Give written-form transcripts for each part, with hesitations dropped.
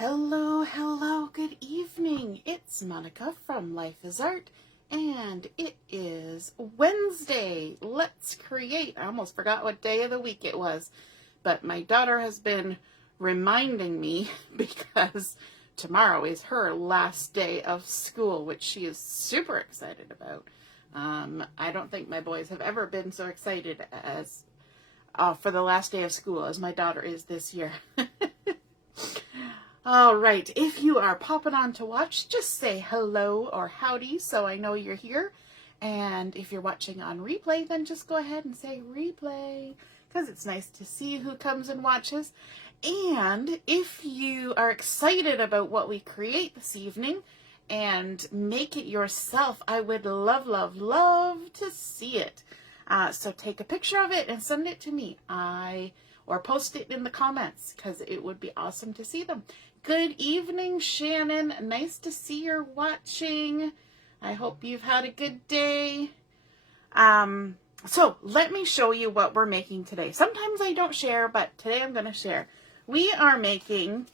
Hello, hello, good evening. It's Monica from Life is Art, and it is Wednesday. Let's create. I almost forgot what day of the week it was, but my daughter has been reminding me because tomorrow is her last day of school, which she is super excited about. I don't think my boys have ever been so excited as for the last day of school as my daughter is this year. All right, if you are popping on to watch, just say hello or howdy so I know you're here. And if you're watching on replay, then just go ahead and say replay because it's nice to see who comes and watches. And if you are excited about what we create this evening and make it yourself, I would love, love, love to see it. So take a picture of it and send it to me. Or post it in the comments because it would be awesome to see them. Good evening, Shannon. Nice to see you're watching. I hope you've had a good day. So let me show you what we're making today. Sometimes I don't share, but today I'm going to share. We are making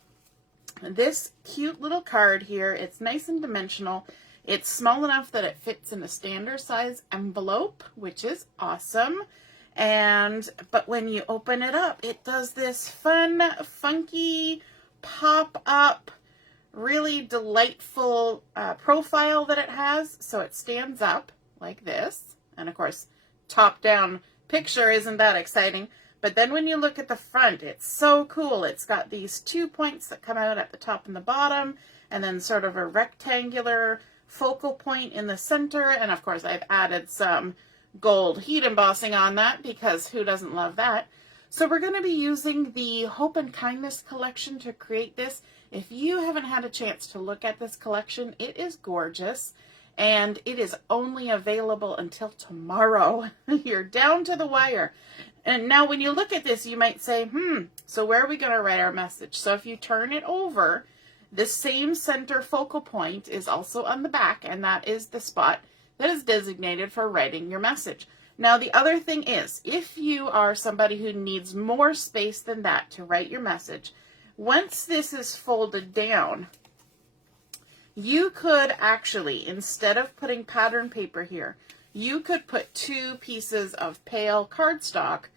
this cute little card here. It's nice and dimensional. It's small enough that it fits in a standard size envelope, which is awesome. But when you open it up, it does this fun, funky, pop-up, really delightful profile that it has. So it stands up like this. And of course, top-down picture isn't that exciting. But then when you look at the front, it's so cool. It's got these 2 points that come out at the top and the bottom, and then sort of a rectangular focal point in the center. And of course, I've added some gold heat embossing on that because who doesn't love that? So we're going to be using the Hope and Kindness collection to create this. If you haven't had a chance to look at this collection, it is gorgeous and it is only available until tomorrow. You're down to the wire. And now when you look at this, you might say, so where are we going to write our message? So if you turn it over, the same center focal point is also on the back, and that is the spot that is designated for writing your message. Now, the other thing is, if you are somebody who needs more space than that to write your message, once this is folded down, you could actually, instead of putting pattern paper here, you could put 2 pieces of pale cardstock,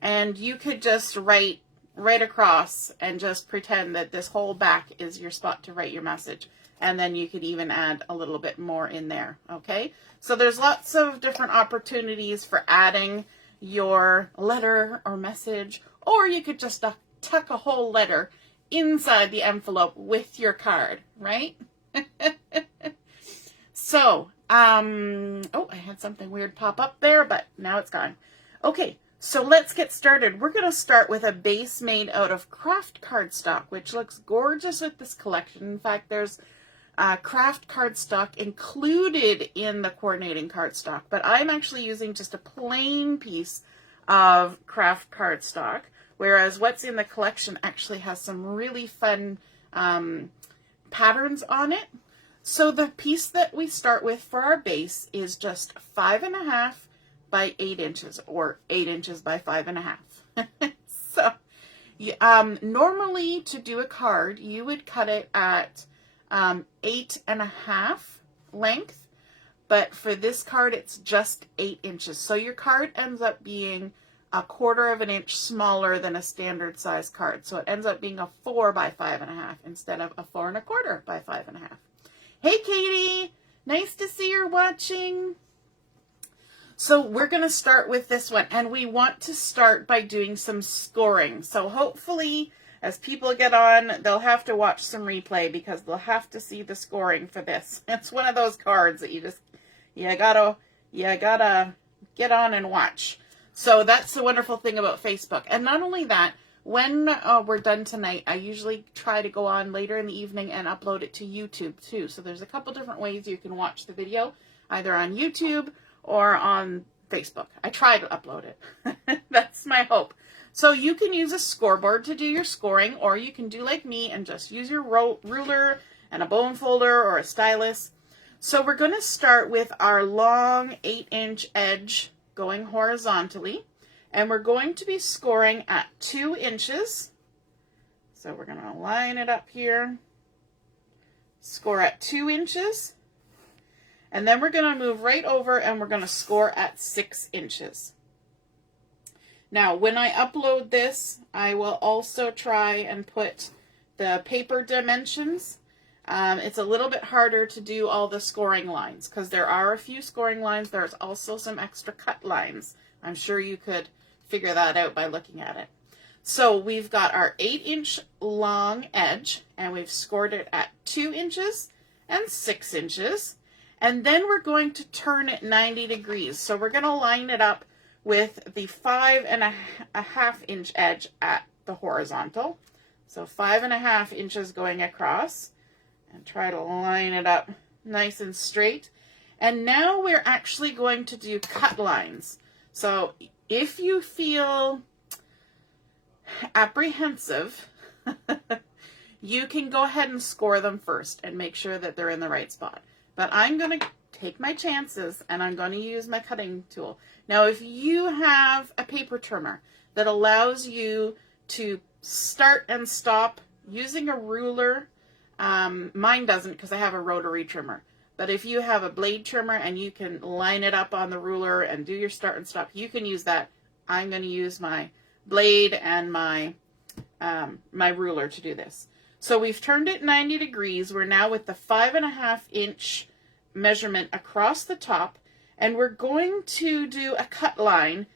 and you could just write right across and just pretend that this whole back is your spot to write your message. And then you could even add a little bit more in there, okay? So there's lots of different opportunities for adding your letter or message, or you could just tuck a whole letter inside the envelope with your card, right? So, oh, I had something weird pop up there, but now it's gone. Okay, so let's get started. We're going to start with a base made out of craft cardstock, which looks gorgeous with this collection. In fact, there's craft cardstock included in the coordinating cardstock, but I'm actually using just a plain piece of craft cardstock, whereas what's in the collection actually has some really fun patterns on it. So the piece that we start with for our base is just 5.5 by 8 inches, or 8 inches by 5.5. So normally to do a card, you would cut it at 8.5 length, but for this card it's just 8 inches. So your card ends up being 1/4 of an inch smaller than a standard size card. So it ends up being a 4 by 5.5 instead of a 4 1/4 by 5.5. Hey Katie, nice to see you're watching. So we're going to start with this one, and we want to start by doing some scoring. So hopefully as people get on, they'll have to watch some replay because they'll have to see the scoring for this. It's one of those cards that you gotta get on and watch. So that's the wonderful thing about Facebook. And not only that, when we're done tonight, I usually try to go on later in the evening and upload it to YouTube too. So there's a couple different ways you can watch the video, either on YouTube or on Facebook. I try to upload it. That's my hope. So you can use a scoreboard to do your scoring, or you can do like me and just use your ruler and a bone folder or a stylus. So we're going to start with our long 8-inch edge going horizontally, and we're going to be scoring at 2 inches. So we're going to line it up here, score at 2 inches, and then we're going to move right over and we're going to score at 6 inches. Now, when I upload this, I will also try and put the paper dimensions. It's a little bit harder to do all the scoring lines because there are a few scoring lines. There's also some extra cut lines. I'm sure you could figure that out by looking at it. So we've got our 8-inch long edge, and we've scored it at 2 inches and 6 inches. And then we're going to turn it 90 degrees. So we're going to line it up with the 5.5 inch edge at the horizontal. So 5.5 inches going across, and try to line it up nice and straight. And now we're actually going to do cut lines. So if you feel apprehensive, you can go ahead and score them first and make sure that they're in the right spot. But I'm going to take my chances and I'm going to use my cutting tool. Now, if you have a paper trimmer that allows you to start and stop using a ruler, mine doesn't because I have a rotary trimmer. But if you have a blade trimmer and you can line it up on the ruler and do your start and stop, you can use that. I'm going to use my blade and my my ruler to do this. So we've turned it 90 degrees. We're now with the 5.5 inch measurement across the top, and we're going to do a cut line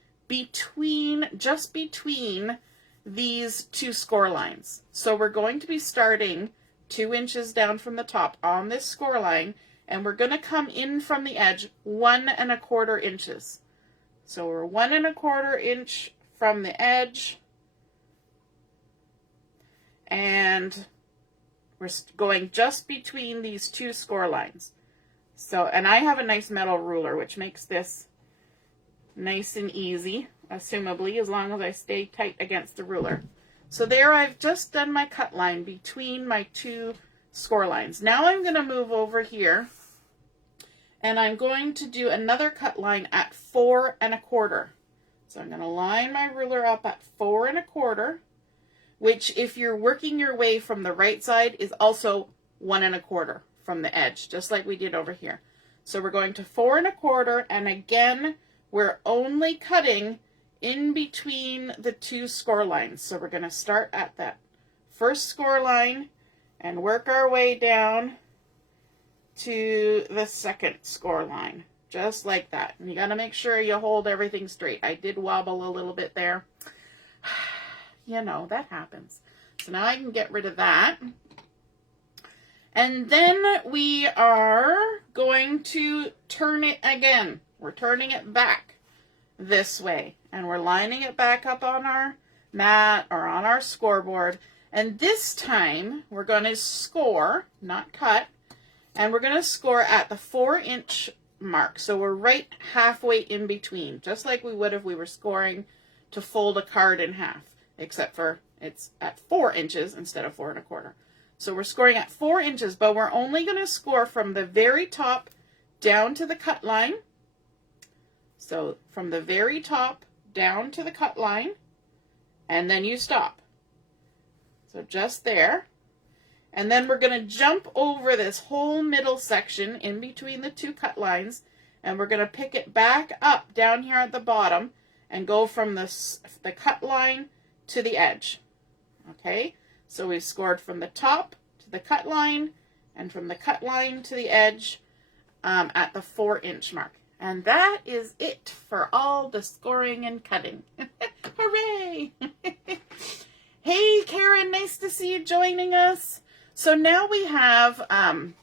just between these two score lines. So we're going to be starting 2 inches down from the top on this score line, and we're going to come in from the edge 1.25 inches. So we're 1.25 inch from the edge, and we're going just between these two score lines. So, and I have a nice metal ruler, which makes this nice and easy, assumably, as long as I stay tight against the ruler. So there I've just done my cut line between my two score lines. Now I'm going to move over here, and I'm going to do another cut line at 4.25. So I'm going to line my ruler up at 4.25, which if you're working your way from the right side is also 1.25 from the edge, just like we did over here. So we're going to 4.25, and again, we're only cutting in between the two score lines. So we're going to start at that first score line and work our way down to the second score line, just like that. And you got to make sure you hold everything straight. I did wobble a little bit there. You know, that happens. So now I can get rid of that. And then we are going to turn it again. We're turning it back this way. And we're lining it back up on our mat or on our scoreboard. And this time we're going to score, not cut, and we're going to score at the 4-inch mark. So we're right halfway in between, just like we would if we were scoring to fold a card in half, except for it's at 4 inches instead of 4.25. So we're scoring at 4 inches, but we're only going to score from the very top down to the cut line. So from the very top down to the cut line, and then you stop. So just there. And then we're going to jump over this whole middle section in between the two cut lines, and we're going to pick it back up down here at the bottom and go from the cut line to the edge. Okay, so we've scored from the top to the cut line and from the cut line to the edge at the 4-inch mark. And that is it for all the scoring and cutting. Hooray! Hey, Karen, nice to see you joining us. So now we have our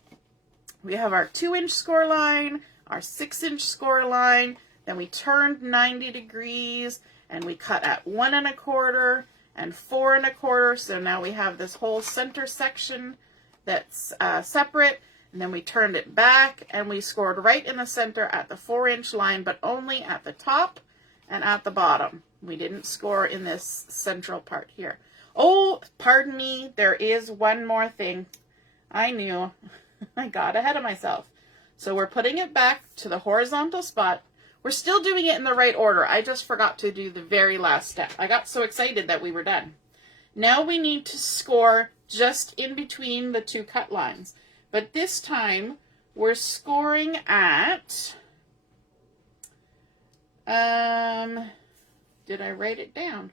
2-inch score line, our 6-inch score line, then we turned 90 degrees, and we cut at 1.25 and 4.25. So now we have this whole center section that's separate. And then we turned it back and we scored right in the center at the 4-inch line, but only at the top and at the bottom. We didn't score in this central part here. Oh, pardon me, there is one more thing. I knew. I got ahead of myself. So we're putting it back to the horizontal spot. We're still doing it in the right order. I just forgot to do the very last step. I got so excited that we were done. Now we need to score just in between the two cut lines. But this time we're scoring at, did I write it down?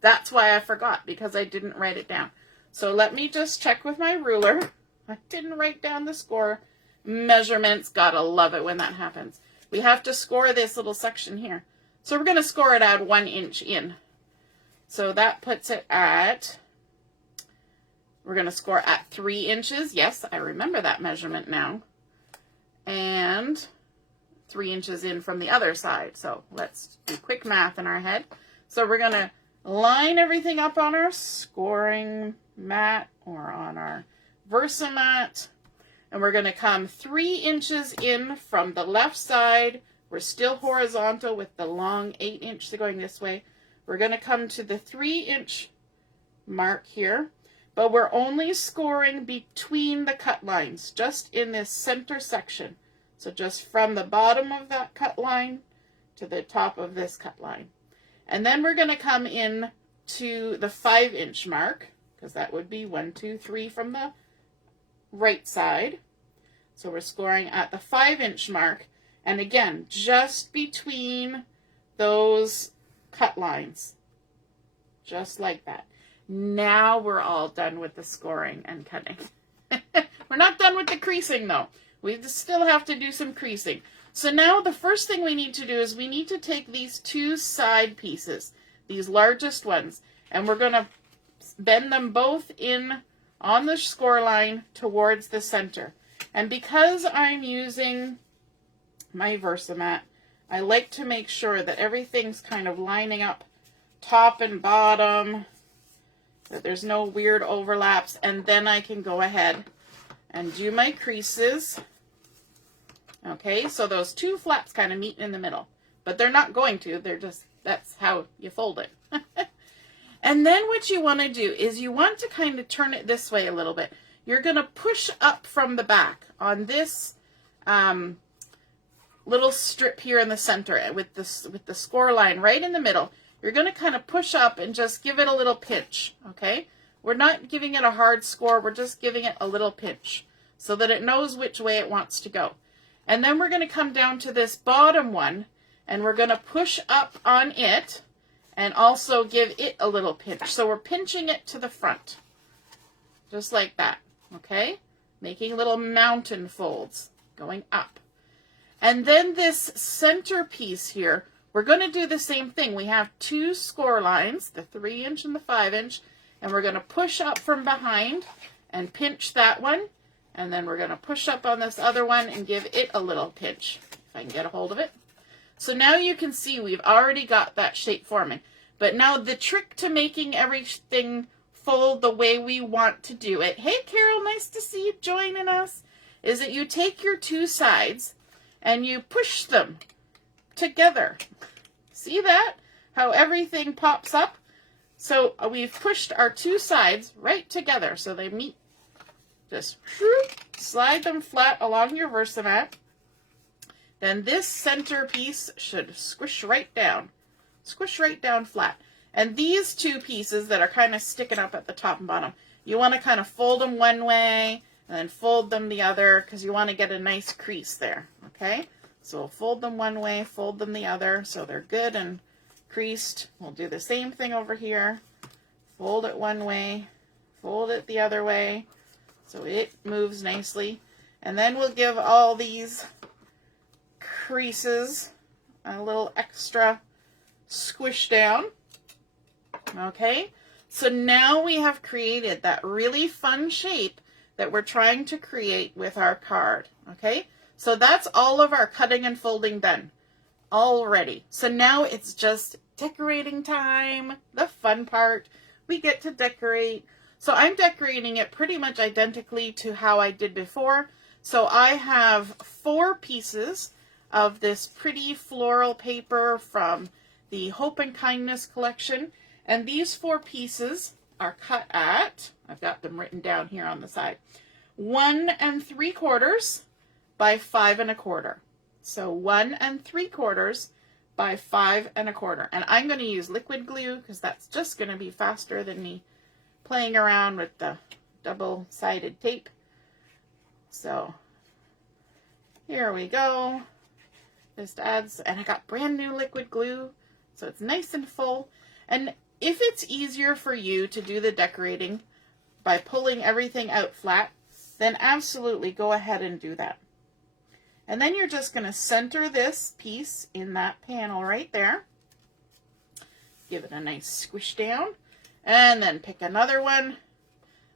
That's why I forgot, because I didn't write it down. So let me just check with my ruler. I didn't write down the score measurements. Gotta love it when that happens. We have to score this little section here. So we're going to score it at 1 inch in. So that puts it at, we're going to score at 3 inches. Yes, I remember that measurement now. And 3 inches in from the other side. So let's do quick math in our head. So we're going to line everything up on our scoring mat or on our Versamat. And we're going to come 3 inches in from the left side. We're still horizontal with the long 8-inch going this way. We're going to come to the 3-inch mark here, but we're only scoring between the cut lines, just in this center section. So just from the bottom of that cut line to the top of this cut line. And then we're going to come in to the 5-inch mark, because that would be 1, 2, 3 from the right side. So we're scoring at the 5-inch mark, and again, just between those cut lines, just like that. Now we're all done with the scoring and cutting. We're not done with the creasing though. We still have to do some creasing. So now the first thing we need to do is we need to take these two side pieces, these largest ones, and we're going to bend them both in on the score line towards the center. And because I'm using my Versamat, I like to make sure that everything's kind of lining up top and bottom, that there's no weird overlaps, and then I can go ahead and do my creases. Okay, so those two flaps kind of meet in the middle, but they're not going to, they're just, that's how you fold it. And then what you want to do is you want to kind of turn it this way a little bit. You're going to push up from the back on this little strip here in the center with the score line right in the middle. You're going to kind of push up and just give it a little pinch, okay? We're not giving it a hard score, we're just giving it a little pinch so that it knows which way it wants to go. And then we're going to come down to this bottom one, and we're going to push up on it and also give it a little pinch. So we're pinching it to the front, just like that, okay? Making little mountain folds going up. And then this center piece here, we're going to do the same thing. We have two score lines, the 3-inch and the 5-inch, and we're going to push up from behind and pinch that one. And then we're going to push up on this other one and give it a little pinch, if I can get a hold of it. So now you can see we've already got that shape forming. But now the trick to making everything fold the way we want to do it, hey Carol, nice to see you joining us, is that you take your two sides and you push them together. See that? How everything pops up? So we've pushed our two sides right together so they meet. Just slide them flat along your Versamat. Then this center piece should squish right down. Squish right down flat. And these two pieces that are kind of sticking up at the top and bottom, you want to kind of fold them one way and then fold them the other because you want to get a nice crease there. Okay? So we'll fold them one way, fold them the other so they're good and creased. We'll do the same thing over here. Fold it one way, fold it the other way so it moves nicely. And then we'll give all these creases a little extra squish down. Okay, so now we have created that really fun shape that we're trying to create with our card. Okay, so that's all of our cutting and folding done already. So now it's just decorating time, the fun part. We get to decorate. So I'm decorating it pretty much identically to how I did before. So I have 4 pieces of this pretty floral paper from the Hope and Kindness collection. And these 4 pieces are cut at, I've got them written down here on the side, 1 3/4 by 5 1/4. So 1 3/4 by 5 1/4. And I'm going to use liquid glue because that's just going to be faster than me playing around with the double-sided tape. So here we go. Just adds, and I got brand new liquid glue, so it's nice and full. And if it's easier for you to do the decorating by pulling everything out flat, then absolutely go ahead and do that. And then you're just going to center this piece in that panel right there. Give it a nice squish down, and then pick another one.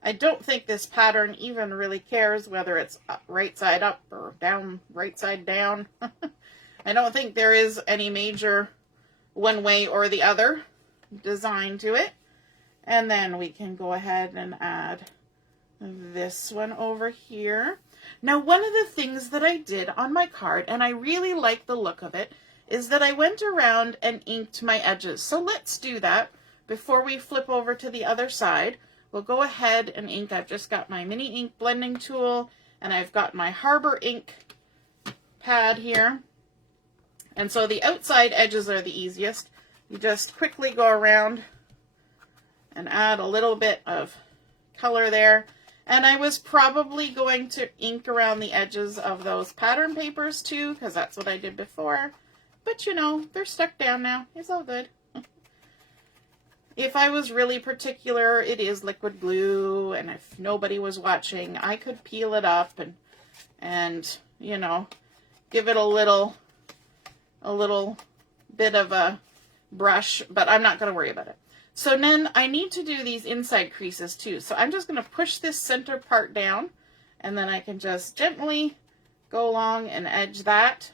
I don't think this pattern even really cares whether it's right side up or down, right side down. I don't think there is any major one way or the other design to it. And then we can go ahead and add this one over here. Now, one of the things that I did on my card, and I really like the look of it, is that I went around and inked my edges. So let's do that before we flip over to the other side. We'll go ahead and ink. I've just got my mini ink blending tool, and I've got my Harbor ink pad here. And so the outside edges are the easiest. You just quickly go around and add a little bit of color there. And I was probably going to ink around the edges of those pattern papers too, because that's what I did before. But you know, they're stuck down now. It's all good. If I was really particular, it is liquid glue, and if nobody was watching, I could peel it up and you know, give it a little bit of a brush, but I'm not going to worry about it. So then I need to do these inside creases too. So I'm just going to push this center part down, and then I can just gently go along and edge that.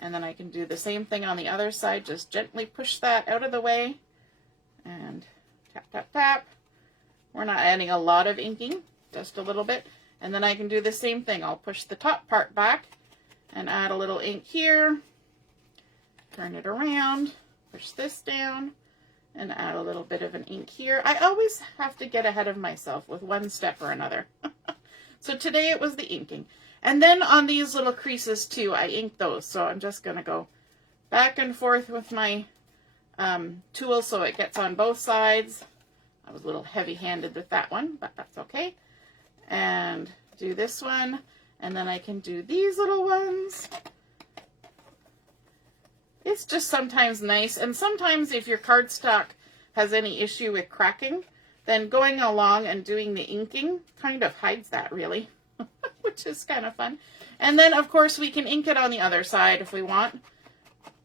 And then I can do the same thing on the other side. Just gently push that out of the way and tap, tap, tap. We're not adding a lot of inking, just a little bit. And then I can do the same thing. I'll push the top part back and add a little ink here. Turn it around, push this down, and add a little bit of an ink here. I always have to get ahead of myself with one step or another. So today it was the inking. And then on these little creases too, I inked those. So I'm just going to go back and forth with my tool so it gets on both sides. I was a little heavy-handed with that one, but that's okay. And do this one, and then I can do these little ones. It's just sometimes nice, and sometimes if your cardstock has any issue with cracking, then going along and doing the inking kind of hides that, really, which is kind of fun. And then, of course, we can ink it on the other side if we want,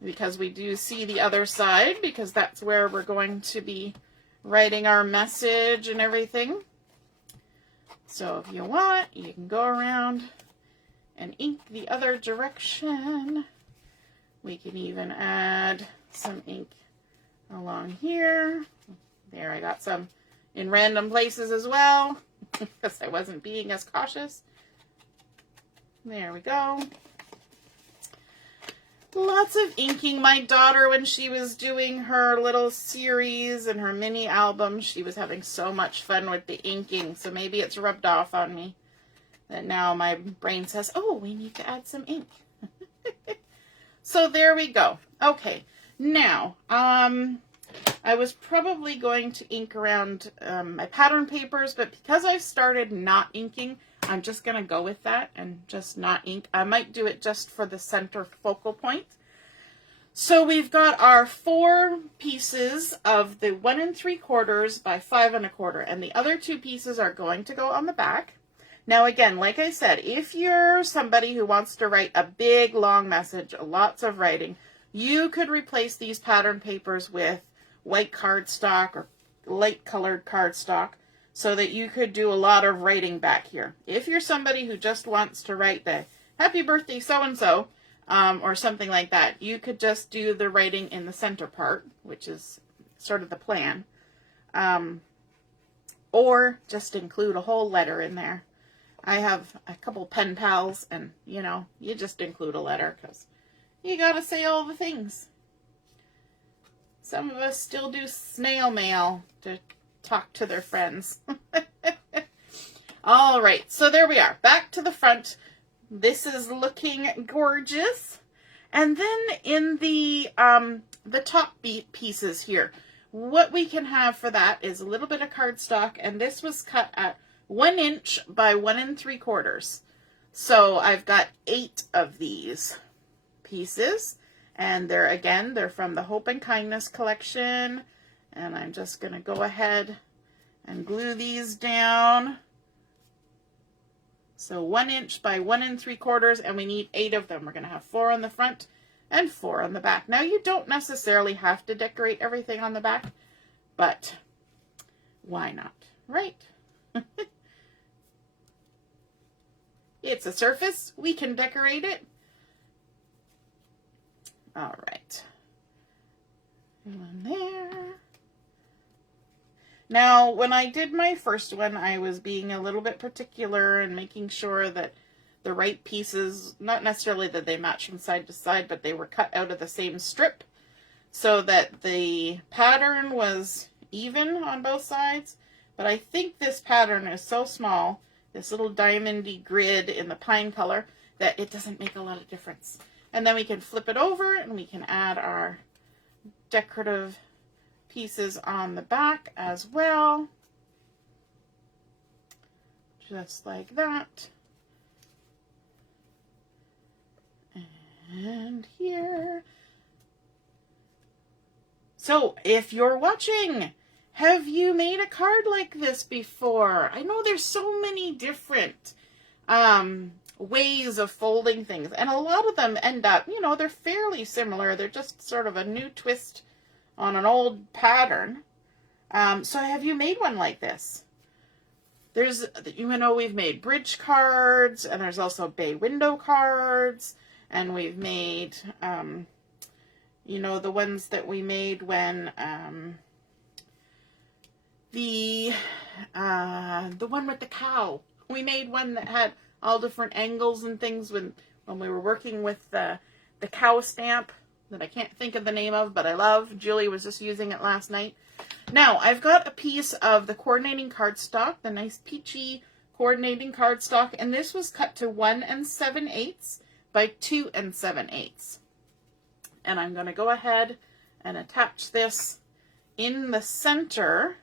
because we do see the other side, because that's where we're going to be writing our message and everything. So if you want, you can go around and ink the other direction. We can even add some ink along here. There, I got some in random places as well, because I wasn't being as cautious. There we go. Lots of inking. My daughter, when she was doing her little series and her mini album, she was having so much fun with the inking. So maybe it's rubbed off on me that now my brain says, oh, we need to add some ink. So there we go. Okay, now, I was probably going to ink around my pattern papers, but because I've started not inking, I'm just going to go with that and just not ink. I might do it just for the center focal point. So we've got our 4 pieces of the 1 3/4 by 5 1/4, and the other 2 pieces are going to go on the back. Now again, like I said, if you're somebody who wants to write a big long message, lots of writing, you could replace these pattern papers with white cardstock or light colored cardstock so that you could do a lot of writing back here. If you're somebody who just wants to write the happy birthday so-and-so or something like that, you could just do the writing in the center part, which is sort of the plan, or just include a whole letter in there. I have a couple pen pals, and, you know, you just include a letter because you got to say all the things. Some of us still do snail mail to talk to their friends. All right, so there we are. Back to the front. This is looking gorgeous. And then in the top pieces here, what we can have for that is a little bit of cardstock, and this was cut at 1 inch by 1 3/4. So I've got 8 of these pieces, and they're from the Hope and Kindness collection, and I'm just going to go ahead and glue these down. So 1 inch by 1 3/4, and we need 8 of them. We're going to have 4 on the front and 4 on the back. Now, you don't necessarily have to decorate everything on the back, but why not, right? It's a surface. We can decorate it. All right. One there. Now, when I did my first one, I was being a little bit particular and making sure that the right pieces, not necessarily that they match from side to side, but they were cut out of the same strip so that the pattern was even on both sides. But I think this pattern is so small, this little diamondy grid in the pine color, that it doesn't make a lot of difference. And then we can flip it over and we can add our decorative pieces on the back as well. Just like that. And here. So if you're watching, have you made a card like this before? I know there's so many different ways of folding things, and a lot of them end up, you know, they're fairly similar. They're just sort of a new twist on an old pattern. So have you made one like this? There's, you know, we've made bridge cards, and there's also bay window cards, and we've made, you know, the ones that we made when, the one with the cow. We made one that had all different angles and things when we were working with the cow stamp that I can't think of the name of, but I love. Julie was just using it last night. Now, I've got a piece of the coordinating cardstock, the nice peachy coordinating cardstock, and this was cut to 1 7/8 by 2 7/8. And I'm going to go ahead and attach this in the center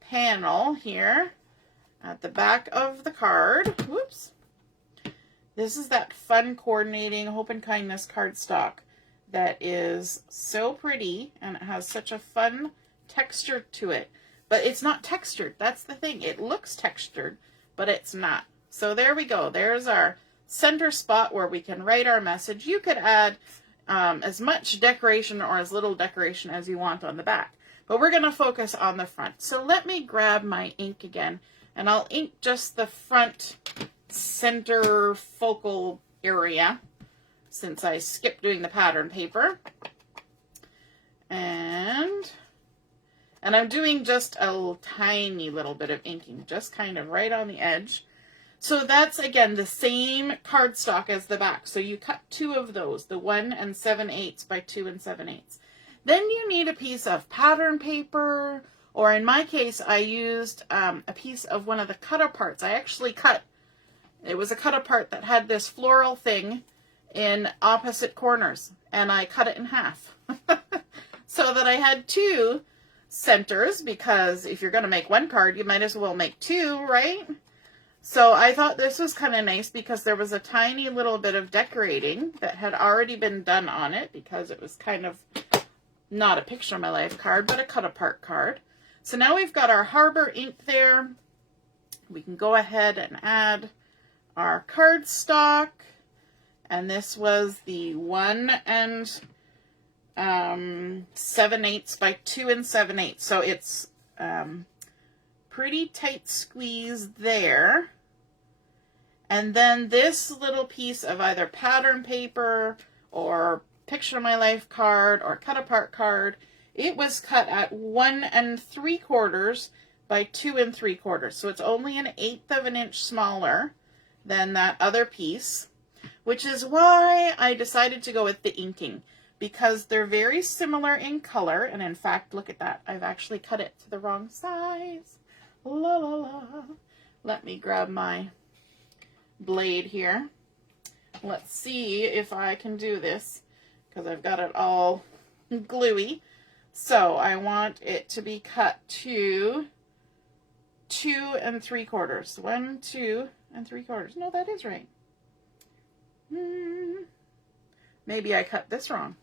panel here at the back of the card. Whoops. This is that fun coordinating Hope and Kindness cardstock that is so pretty, and it has such a fun texture to it. But it's not textured. That's the thing. It looks textured, but it's not. So there we go. There's our center spot where we can write our message. You could add as much decoration or as little decoration as you want on the back. But we're going to focus on the front. So let me grab my ink again, and I'll ink just the front center focal area since I skipped doing the pattern paper. And I'm doing just a tiny little bit of inking, just kind of right on the edge. So that's, again, the same cardstock as the back. So you cut 2 of those, the 1 7/8 by 2 7/8. Then you need a piece of pattern paper, or in my case, I used a piece of one of the cut-aparts. I actually cut, it was a cut-apart that had this floral thing in opposite corners, and I cut it in half. So that I had 2 centers, because if you're going to make one card, you might as well make 2, right? So I thought this was kind of nice because there was a tiny little bit of decorating that had already been done on it, because it was kind of not a picture of my life card, but a cut-apart card. So now we've got our Harbor ink there. We can go ahead and add our cardstock. And this was the 1 7/8 by 2 7/8. So it's pretty tight squeeze there. And then this little piece of either pattern paper or picture of my life card or cut apart card, it was cut at 1 3/4 by 2 3/4. So it's only 1/8 of an inch smaller than that other piece, which is why I decided to go with the inking, because they're very similar in color. And in fact, look at that. I've actually cut it to the wrong size. La la la. Let me grab my blade here. let's see if I can do this, because I've got it all gluey. So I want it to be cut to 2 3/4. 1, 2 3/4. No, that is right. Maybe I cut this wrong.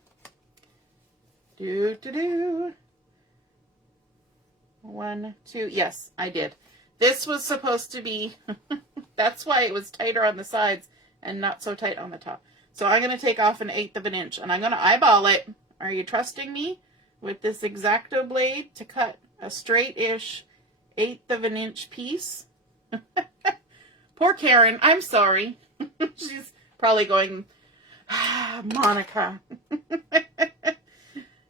1, 2. Yes, I did. This was supposed to be, that's why it was tighter on the sides and not so tight on the top. So I'm going to take off 1/8 of an inch and I'm going to eyeball it. Are you trusting me with this X-Acto blade to cut a straight-ish 1/8 of an inch piece? Poor Karen, I'm sorry. She's probably going, Monica.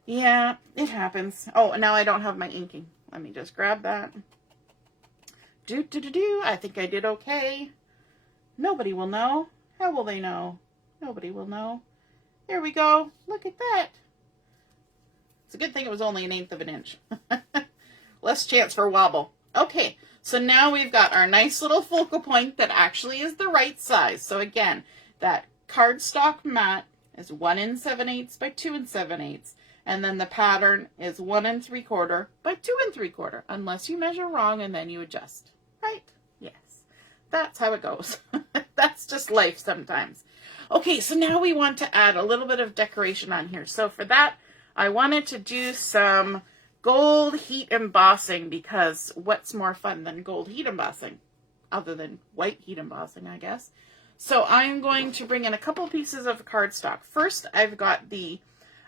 Yeah, it happens. Oh, now I don't have my inking. Let me just grab that. I think I did okay. Nobody will know. How will they know? Nobody will know. There we go. Look at that. It's a good thing it was only 1/8 of an inch. Less chance for wobble. Okay, so now we've got our nice little focal point that actually is the right size. So again, that cardstock mat is 1 7/8 by 2 7/8. And then the pattern is 1 3/4 by 2 3/4, unless you measure wrong and then you adjust. Right? Yes. That's how it goes. That's just life sometimes. Okay, so now we want to add a little bit of decoration on here. So for that, I wanted to do some gold heat embossing, because what's more fun than gold heat embossing? Other than white heat embossing, I guess. So I'm going to bring in a couple pieces of cardstock. First, I've got the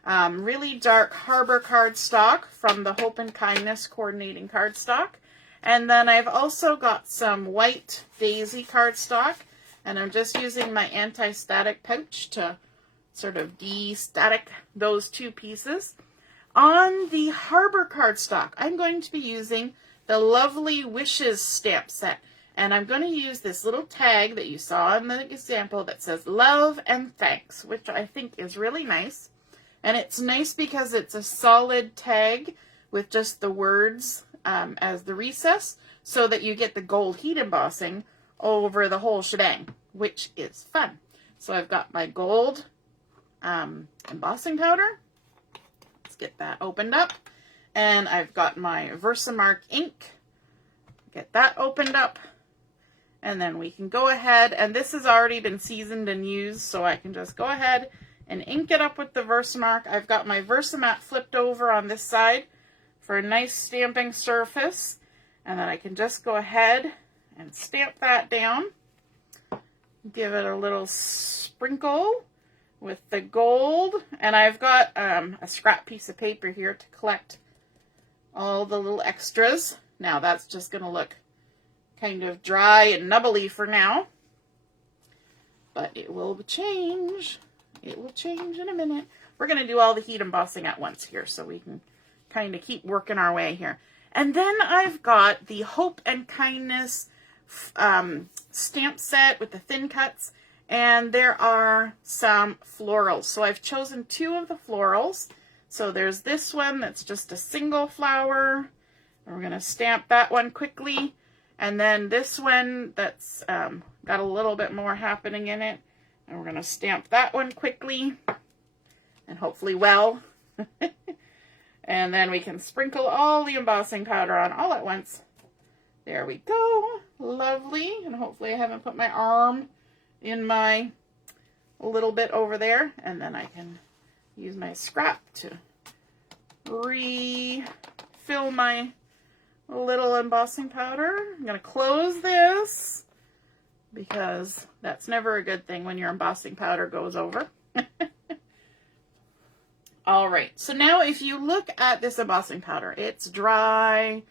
really dark Harbor cardstock from the Hope and Kindness coordinating cardstock. And then I've also got some white daisy cardstock, and I'm just using my anti-static pouch to sort of de-static those two pieces. On the Harbor cardstock, I'm going to be using the Lovely Wishes stamp set. And I'm going to use this little tag that you saw in the example that says love and thanks, which I think is really nice. And it's nice because it's a solid tag with just the words as the recess, so that you get the gold heat embossing over the whole shebang, which is fun. So I've got my gold embossing powder. Let's get that opened up. And I've got my Versamark ink. Get that opened up. And then we can go ahead, and this has already been seasoned and used, so I can just go ahead and ink it up with the Versamark. I've got my Versamat flipped over on this side for a nice stamping surface. And then I can just go ahead and stamp that down. Give it a little sprinkle with the gold. And I've got a scrap piece of paper here to collect all the little extras. Now that's just going to look kind of dry and nubbly for now. But it will change. It will change in a minute. We're going to do all the heat embossing at once here, so we can kind of keep working our way here. And then I've got the Hope and Kindness stamp set with the thin cuts, and there are some florals. So I've chosen 2 of the florals. So there's this one that's just a single flower. And we're going to stamp that one quickly. And then this one that's got a little bit more happening in it. And we're going to stamp that one quickly. And hopefully well. And then we can sprinkle all the embossing powder on all at once. There we go. Lovely. And hopefully I haven't put my arm in my little bit over there. And then I can use my scrap to refill my little embossing powder. I'm going to close this because that's never a good thing when your embossing powder goes over. All right, so now if you look at this embossing powder, it's dry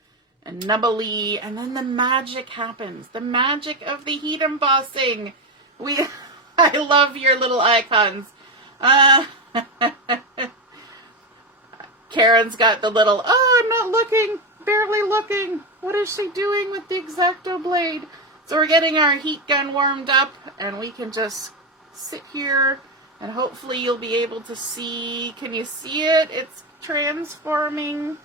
and nubbly, and then the magic happens. The magic of the heat embossing. I love your little icons. Karen's got the little, oh, I'm not looking, barely looking. What is she doing with the X-Acto blade? So we're getting our heat gun warmed up, and we can just sit here. And hopefully you'll be able to see, can you see it? It's transforming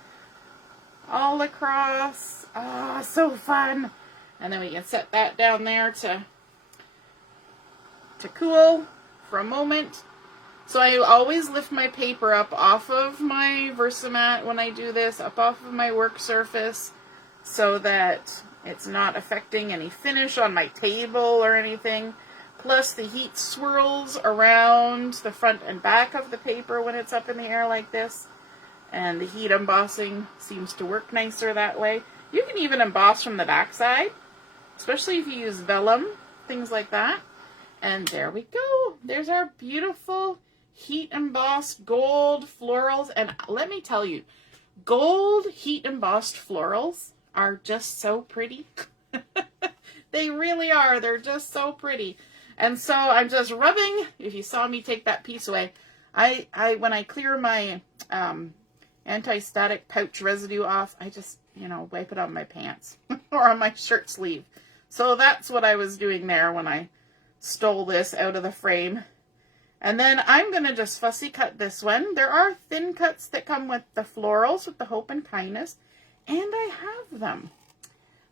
all across. Ah, so fun. And then we can set that down there to cool. for a moment. So I always lift my paper up off of my Versamat when I do this, up off of my work surface, so that it's not affecting any finish on my table or anything. Plus the heat swirls around the front and back of the paper when it's up in the air like this. And the heat embossing seems to work nicer that way. You can even emboss from the back side, especially if you use vellum, things like that. And there we go. There's our beautiful heat embossed gold florals. And let me tell you, gold heat embossed florals are just so pretty. They really are. They're just so pretty. And so I'm just rubbing. If you saw me take that piece away, when I clear my anti-static pouch residue off, I just, wipe it on my pants or on my shirt sleeve. So that's what I was doing there when I stole this out of the frame. And then I'm going to just fussy cut this one. There are thin cuts that come with the florals, with the Hope and Kindness, and I have them.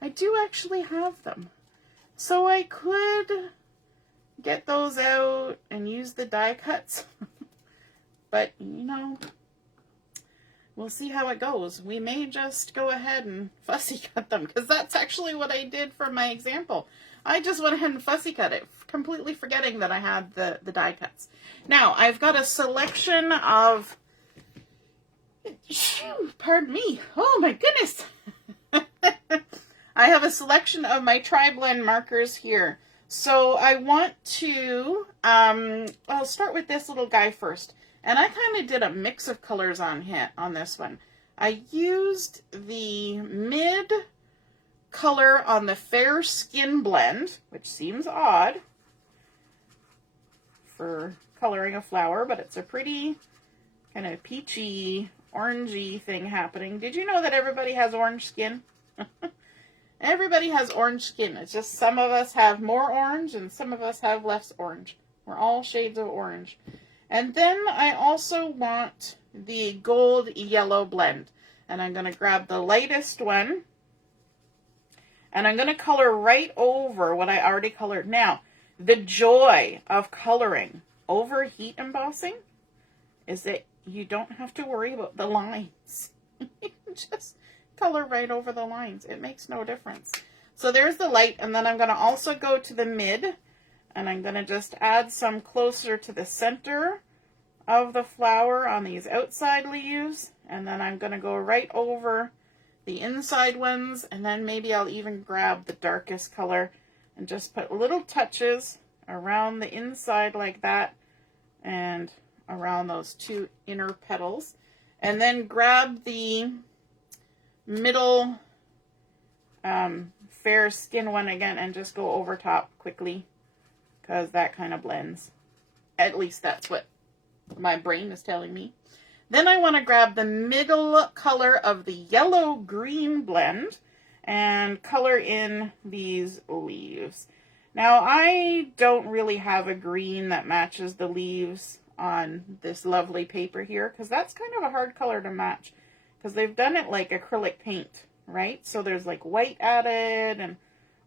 I do actually have them. So I could get those out and use the die cuts. But, we'll see how it goes. We may just go ahead and fussy cut them, because that's actually what I did for my example. I just went ahead and fussy cut it, completely forgetting that I had the die cuts. Now, I've got a selection of, pardon me, oh my goodness. I have a selection of my tri-blend markers here. So I want to, I'll start with this little guy first. And I kind of did a mix of colors on this one. I used the mid color on the Fair Skin blend, which seems odd for coloring a flower, but it's a pretty kind of peachy, orangey thing happening. Did you know that everybody has orange skin? Everybody has orange skin. It's just some of us have more orange and some of us have less orange. We're all shades of orange. And then I also want the gold yellow blend. And I'm going to grab the lightest one. And I'm going to color right over what I already colored. Now, the joy of coloring over heat embossing is that you don't have to worry about the lines. You can just color right over the lines. It makes no difference. So there's the light, and then I'm going to also go to the mid, and I'm going to just add some closer to the center of the flower on these outside leaves, and then I'm going to go right over the inside ones, and then maybe I'll even grab the darkest color and just put little touches around the inside like that and around those two inner petals, and then grab the middle fair skin one again and just go over top quickly, because that kind of blends. At least that's what my brain is telling me. Then I want to grab the middle color of the yellow-green blend and color in these leaves. Now, I don't really have a green that matches the leaves on this lovely paper here, because that's kind of a hard color to match, because they've done it like acrylic paint, right? So there's like white added and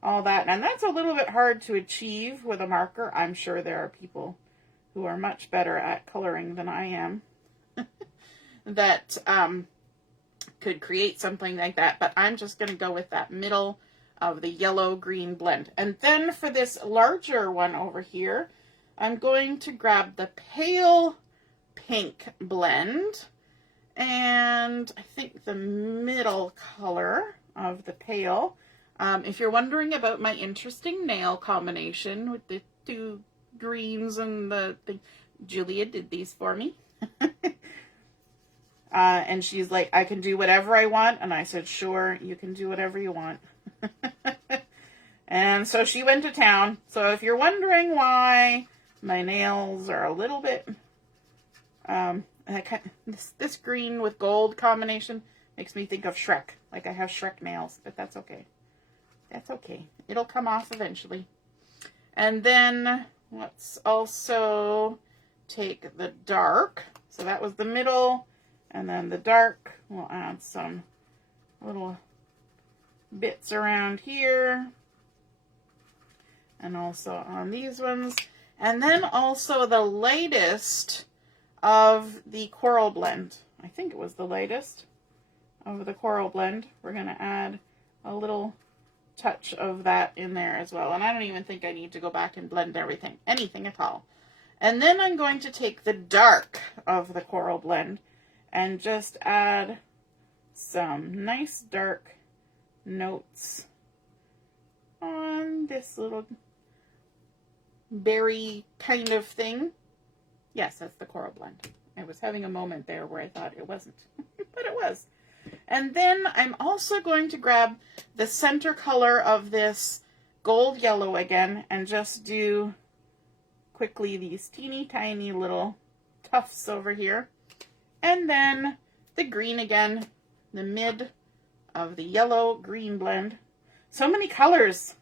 all that, and that's a little bit hard to achieve with a marker. I'm sure there are people who are much better at coloring than I am that could create something like that, but I'm just going to go with that middle of the yellow-green blend. And then for this larger one over here, I'm going to grab the pale pink blend, and I think the middle color of the pale. If you're wondering about my interesting nail combination with the two greens and the thing, Julia did these for me. And she's like, I can do whatever I want. And I said, sure, you can do whatever you want. And so she went to town. So if you're wondering why my nails are a little bit, this green with gold combination makes me think of Shrek. Like I have Shrek nails, but that's okay. That's okay. It'll come off eventually. And then let's also take the dark. So that was the middle. And then the dark, we'll add some little bits around here. And also on these ones. And then also the lightest of the coral blend. I think it was the lightest of the coral blend. We're going to add a little touch of that in there as well. And I don't even think I need to go back and blend anything at all. And then I'm going to take the dark of the coral blend and just add some nice dark notes on this little berry kind of thing. Yes, that's the coral blend. I was having a moment there where I thought it wasn't, but it was. And then I'm also going to grab the center color of this gold yellow again and just do quickly these teeny tiny little tufts over here. And then the green again, the mid of the yellow green blend. So many colors.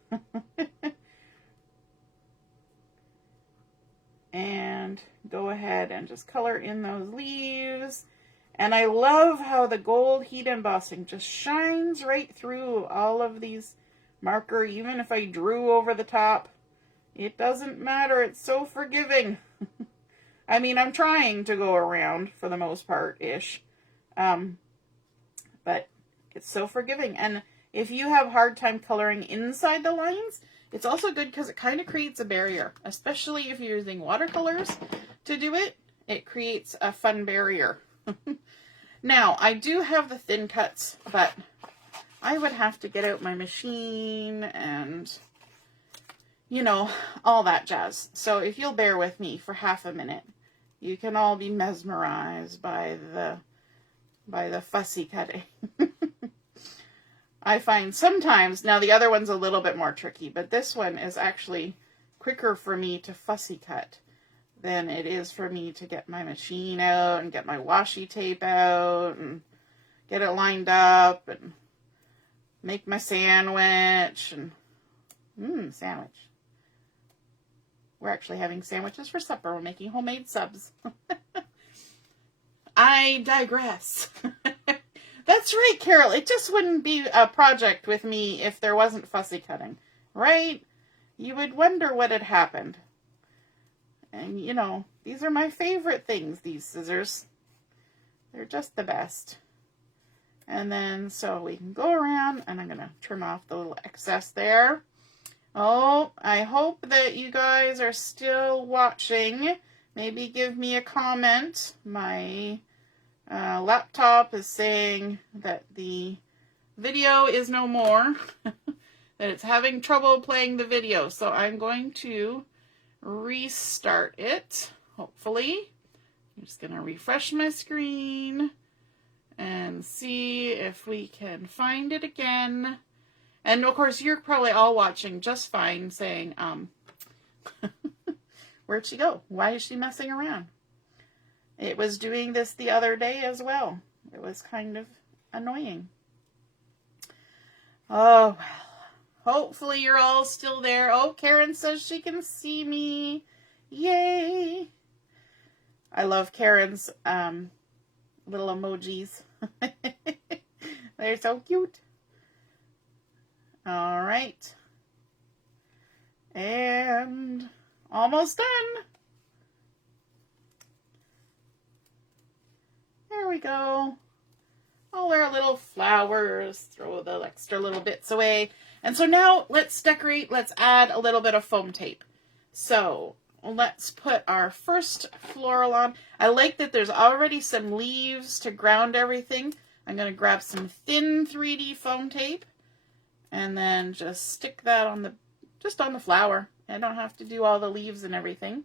And go ahead and just color in those leaves. And I love how the gold heat embossing just shines right through all of these marker. Even if I drew over the top, it doesn't matter. It's so forgiving. I mean, I'm trying to go around for the most part-ish. But it's so forgiving. And if you have a hard time coloring inside the lines, it's also good because it kind of creates a barrier, especially if you're using watercolors to do it. It creates a fun barrier. Now, I do have the thin cuts, but I would have to get out my machine and, you know, all that jazz. So if you'll bear with me for half a minute, you can all be mesmerized by the fussy cutting. I find sometimes, now the other one's a little bit more tricky, but this one is actually quicker for me to fussy cut than it is for me to get my machine out and get my washi tape out and get it lined up and make my sandwich. And sandwich. We're actually having sandwiches for supper. We're making homemade subs. I digress. That's right, Carol. It just wouldn't be a project with me if there wasn't fussy cutting, right? You would wonder what had happened. And, you know, these are my favorite things, these scissors. They're just the best. And then, so we can go around, and I'm going to trim off the little excess there. Oh, I hope that you guys are still watching. Maybe give me a comment. My laptop is saying that the video is no more, that it's having trouble playing the video. So I'm going to restart it, hopefully. I'm just going to refresh my screen and see if we can find it again. And of course, you're probably all watching just fine saying, where'd she go? Why is she messing around? It was doing this the other day as well. It was kind of annoying. Oh, well. Hopefully you're all still there. Oh, Karen says she can see me. Yay. I love Karen's little emojis. They're so cute. All right. And almost done. There we go. All our little flowers. Throw the extra little bits away. And so now let's decorate. Let's add a little bit of foam tape. So let's put our first floral on. I like that there's already some leaves to ground everything. I'm going to grab some thin 3D foam tape and then just stick that on the flower. I don't have to do all the leaves and everything.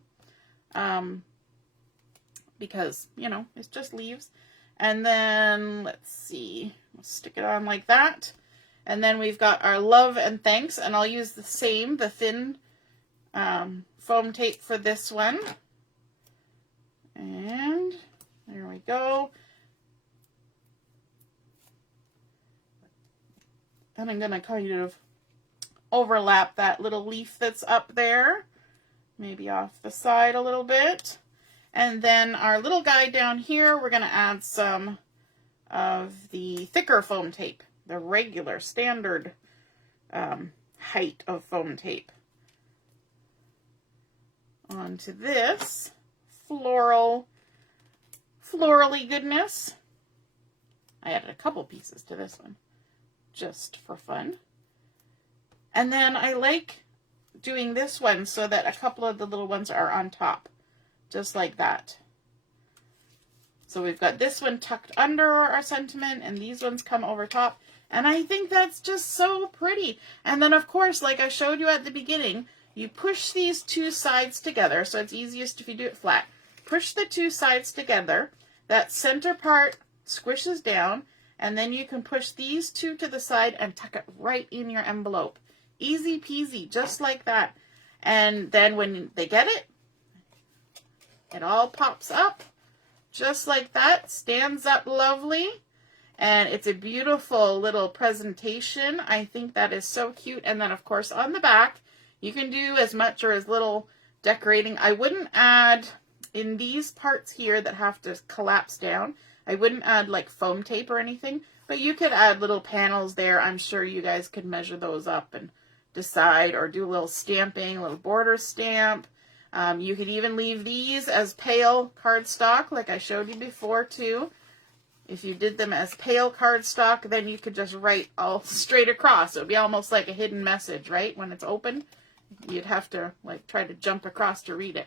Because, you know, it's just leaves. And then, let's see, we'll stick it on like that. And then we've got our love and thanks, and I'll use the thin foam tape for this one. And there we go. And I'm going to kind of overlap that little leaf that's up there, maybe off the side a little bit. And then our little guy down here, we're going to add some of the thicker foam tape, the regular standard height of foam tape. onto this florally goodness. I added a couple pieces to this one just for fun. And then I like doing this one so that a couple of the little ones are on top, just like that. So we've got this one tucked under our sentiment, and these ones come over top. And I think that's just so pretty. And then, of course, like I showed you at the beginning, you push these two sides together. So it's easiest if you do it flat. Push the two sides together. That center part squishes down. And then you can push these two to the side and tuck it right in your envelope. Easy peasy, just like that. And then when they get it, it all pops up. Just like that, stands up lovely, and it's a beautiful little presentation. I think that is so cute. And then, of course, on the back, you can do as much or as little decorating. I wouldn't add, in these parts here that have to collapse down, I wouldn't add like foam tape or anything, but you could add little panels there. I'm sure you guys could measure those up and decide, or do a little stamping, a little border stamp. You could even leave these as pale cardstock, like I showed you before too. If you did them as pale cardstock, then you could just write all straight across. It would be almost like a hidden message, right? When it's open, you'd have to like try to jump across to read it.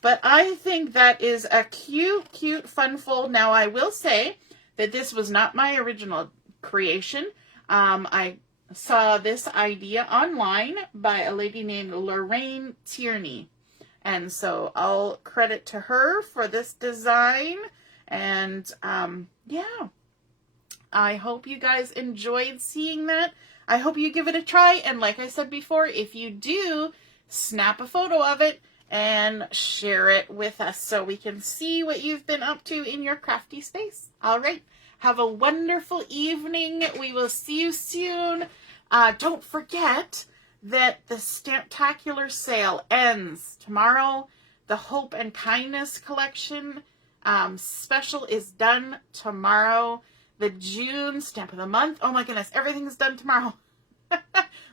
But I think that is a cute, cute fun fold. Now, I will say that this was not my original creation. I saw this idea online by a lady named Lorraine Tierney. And so I'll credit to her for this design. And yeah, I hope you guys enjoyed seeing that. I hope you give it a try. And like I said before, if you do, snap a photo of it and share it with us so we can see what you've been up to in your crafty space. All right. Have a wonderful evening. We will see you soon. Don't forget that the Stamptacular sale ends tomorrow. The Hope and Kindness collection special is done tomorrow. The June Stamp of the Month, oh my goodness, everything's done tomorrow.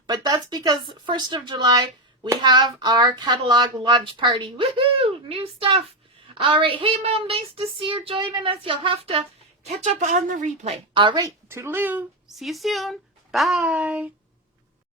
But that's because 1st of July, we have our catalog launch party. Woohoo! New stuff. All right. Hey, Mom, nice to see you joining us. You'll have to catch up on the replay. All right. Toodaloo. See you soon. Bye.